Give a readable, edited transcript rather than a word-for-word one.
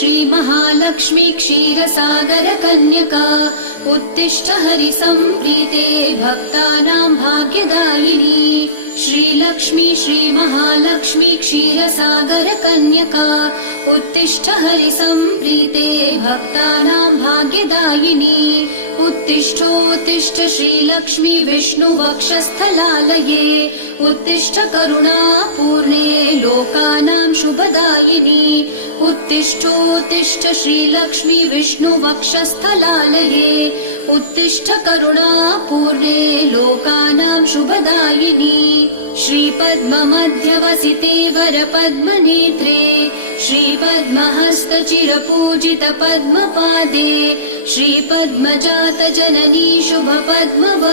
श्रीमहालक्ष्मी क्षीरसागरकन्यका उत्तिष्ठ हरिसम्प्रीते भक्तानां भाग्यदायिनी श्रीलक्ष्मी श्रीमहालक्ष्मी क्षीरसागरकन्यका उत्तिष्ठ हरिसम्प्रीते भक्तानां भाग्यदायिनी उत्तिष्ठोत्तिष्ठ श्रीलक्ष्मी विष्णुवक्षस्थलालये उत्तिष्ठ करुणापूर्णे लोकानां शुभदायिनी उत्तिष्ठोत्तिष्ठ श्रीलक्ष्मी विष्णुवक्षस्थलालये उत्तिष्ठ करुणापूर्णे लोकानां शुभदायिनी श्रीपद्ममध्यवसिते वरपद्मनेत्रे श्रीपद्महस्तचिरपूजित पद्मपादे श्रीपद्मजात जननी शुभपद्मवक्त्रे